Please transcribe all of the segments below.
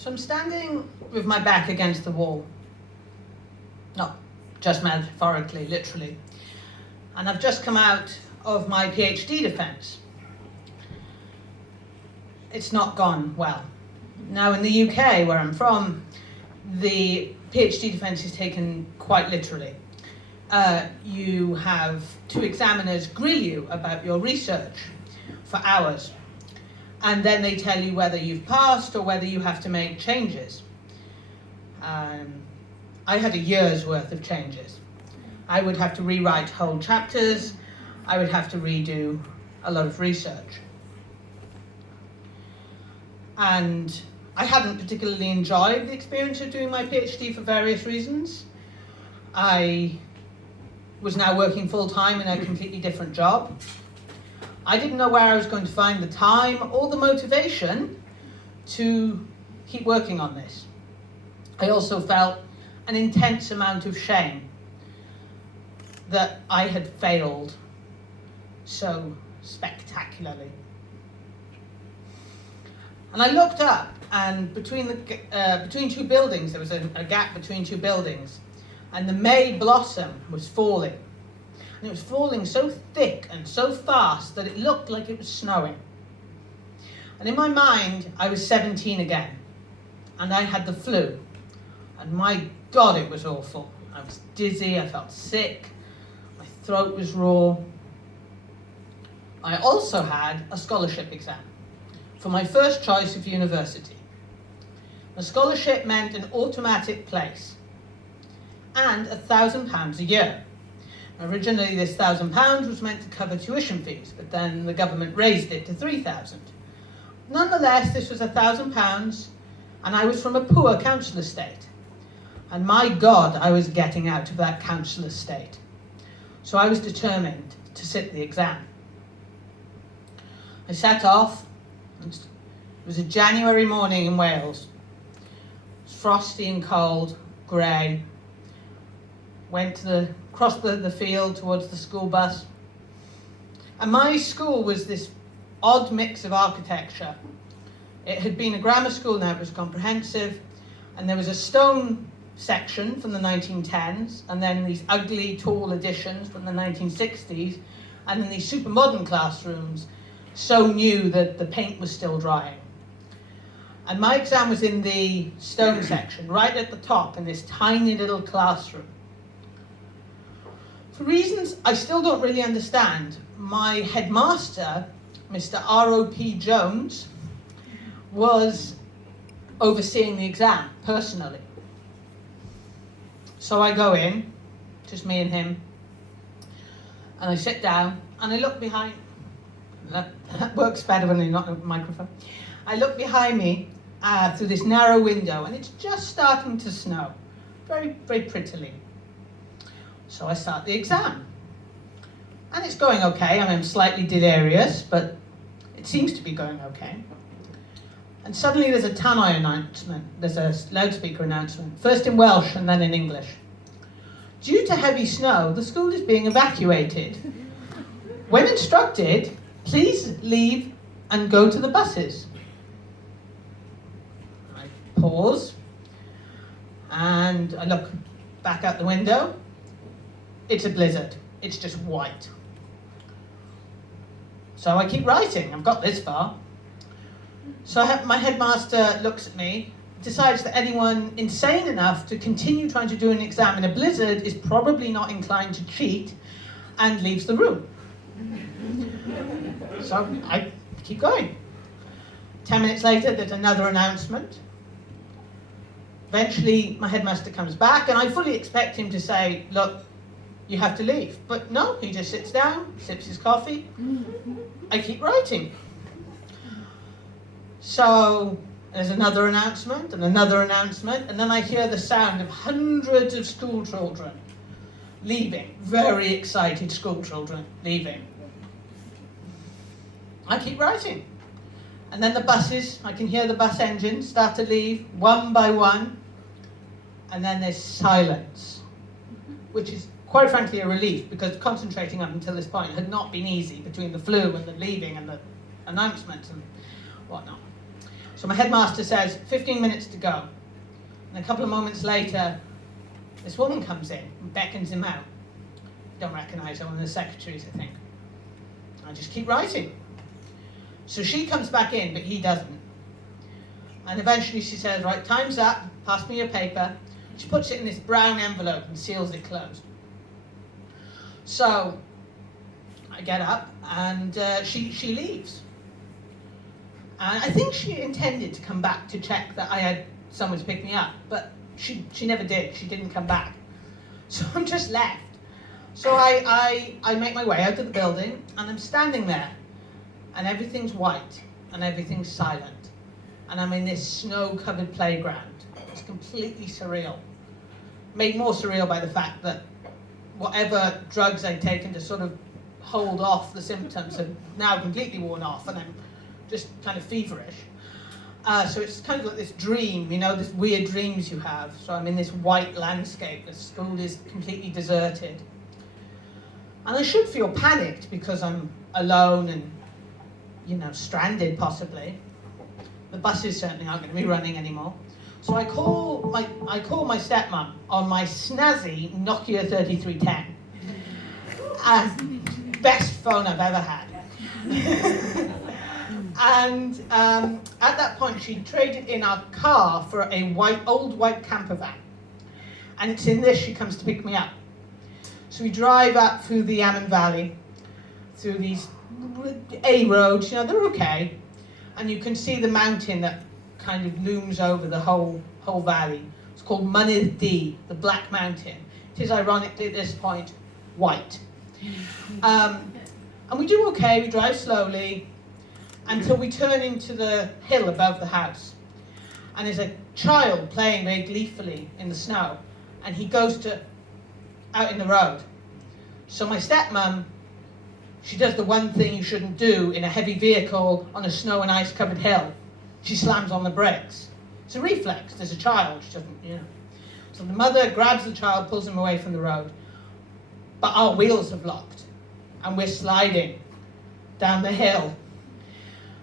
So I'm standing with my back against the wall. Not just metaphorically, literally. And I've just come out of my PhD defence. It's not gone well. Now in the UK, where I'm from, the PhD defence is taken quite literally. You have two examiners grill you about your research for hours. And then they tell you whether you've passed or whether you have to make changes. I had a year's worth of changes. I would have to rewrite whole chapters. I would have to redo a lot of research. And I hadn't particularly enjoyed the experience of doing my PhD for various reasons. I was now working full-time in a completely different job. I didn't know where I was going to find the time or the motivation to keep working on this. I also felt an intense amount of shame that I had failed so spectacularly. And I looked up, and between two buildings, there was a gap between two buildings, and the May blossom was falling. And it was falling so thick and so fast that it looked like it was snowing. And in my mind, I was 17 again, and I had the flu. And my God, it was awful. I was dizzy, I felt sick, my throat was raw. I also had a scholarship exam for my first choice of university. A scholarship meant an automatic place and £1,000 a year. Originally, this £1,000 was meant to cover tuition fees, but then the government raised it to £3,000. Nonetheless, this was £1,000, and I was from a poor council estate. And my God, I was getting out of that council estate. So I was determined to sit the exam. I set off. It was a January morning in Wales. It was frosty and cold, grey. Crossed the field towards the school bus. And my school was this odd mix of architecture. It had been a grammar school, now it was comprehensive, and there was a stone section from the 1910s, and then these ugly, tall additions from the 1960s, and then these super modern classrooms, so new that the paint was still drying. And my exam was in the stone section, right at the top, in this tiny little classroom. For reasons I still don't really understand, my headmaster, Mr. R.O.P. Jones, was overseeing the exam personally. So I go in, just me and him, and I sit down, and I look behind. That works better when you're not on a microphone. I look behind me through this narrow window, and it's just starting to snow, very, very prettily. So I start the exam. And it's going okay. I mean, I'm slightly delirious, but it seems to be going okay. And suddenly there's a tannoy announcement. There's a loudspeaker announcement, first in Welsh and then in English. Due to heavy snow, the school is being evacuated. When instructed, please leave and go to the buses. I pause, and I look back out the window. It's a blizzard. It's just white. So I keep writing. I've got this far. So my headmaster looks at me, decides that anyone insane enough to continue trying to do an exam in a blizzard is probably not inclined to cheat, and leaves the room. So I keep going. 10 minutes later, there's another announcement. Eventually, my headmaster comes back, and I fully expect him to say, look, you have to leave. But no, he just sits down, sips his coffee. I keep writing. So there's another announcement, and then I hear the sound of hundreds of school children leaving, very excited school children leaving. I keep writing. And then the buses, I can hear the bus engines start to leave one by one, and then there's silence, which is quite frankly a relief, because concentrating up until this point had not been easy between the flu and the leaving and the announcements and whatnot. So my headmaster says, 15 minutes to go. And a couple of moments later, this woman comes in and beckons him out. Don't recognise her, one of the secretaries, I think. I just keep writing. So she comes back in, but he doesn't. And eventually she says, right, time's up, pass me your paper. She puts it in this brown envelope and seals it closed. So I get up and she leaves. And I think she intended to come back to check that I had someone to pick me up, but she never did. She didn't come back. So I'm just left. So I make my way out of the building and I'm standing there and everything's white and everything's silent. And I'm in this snow-covered playground. It's completely surreal. Made more surreal by the fact that whatever drugs I'd taken to sort of hold off the symptoms have now completely worn off and I'm just kind of feverish. So it's kind of like this dream, you know, this weird dreams you have. So I'm in this white landscape, the school is completely deserted. And I should feel panicked because I'm alone and, you know, stranded possibly. The buses certainly aren't going to be running anymore. So I call my stepmom on my snazzy Nokia 3310. Best phone I've ever had. And at that point, she traded in our car for a old white camper van. And it's in this she comes to pick me up. So we drive up through the Ammon Valley, through these A roads, you know, they're okay. And you can see the mountain that kind of looms over the whole valley. It's called Mynydd D, the Black Mountain. It is ironically at this point white. And we do okay, we drive slowly until we turn into the hill above the house. And there's a child playing very gleefully in the snow, and he goes out in the road. So my stepmom, she does the one thing you shouldn't do in a heavy vehicle on a snow and ice covered hill. She slams on the brakes. It's a reflex, there's a child, she doesn't, you know. So the mother grabs the child, pulls him away from the road. But our wheels have locked, and we're sliding down the hill.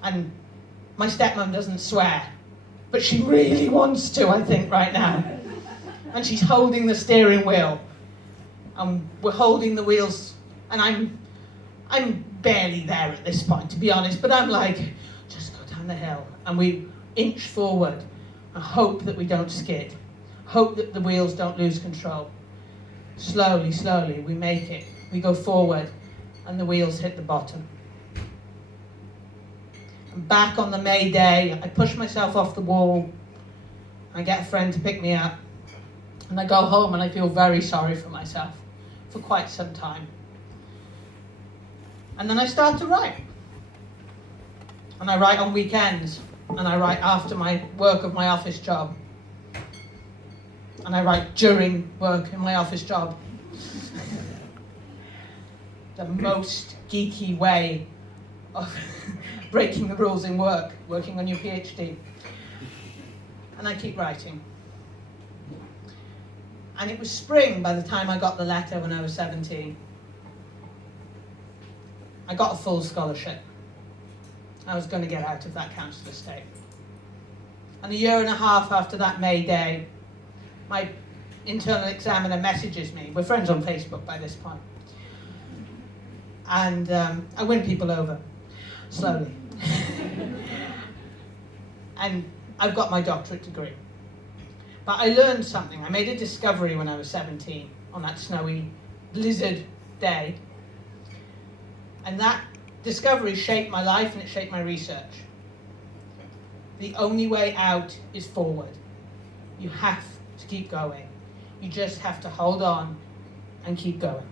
And my stepmom doesn't swear, but she really wants to, I think, right now. And she's holding the steering wheel, and we're holding the wheels, and I'm barely there at this point, to be honest, but I'm like, just go down the hill. And we inch forward and hope that we don't skid. Hope that the wheels don't lose control. Slowly, slowly, we make it. We go forward, and the wheels hit the bottom. And back on the May Day, I push myself off the wall. I get a friend to pick me up. And I go home, and I feel very sorry for myself for quite some time. And then I start to write. And I write on weekends. And I write after my work of my office job. And I write during work in my office job. The most geeky way of breaking the rules in work, working on your PhD. And I keep writing. And it was spring by the time I got the letter when I was 17. I got a full scholarship. I was going to get out of that council estate. And a year and a half after that May Day, my internal examiner messages me. We're friends on Facebook by this point. And I win people over, slowly. And I've got my doctorate degree. But I learned something. I made a discovery when I was 17 on that snowy blizzard day. And that discovery shaped my life and it shaped my research. The only way out is forward. You have to keep going. You just have to hold on and keep going.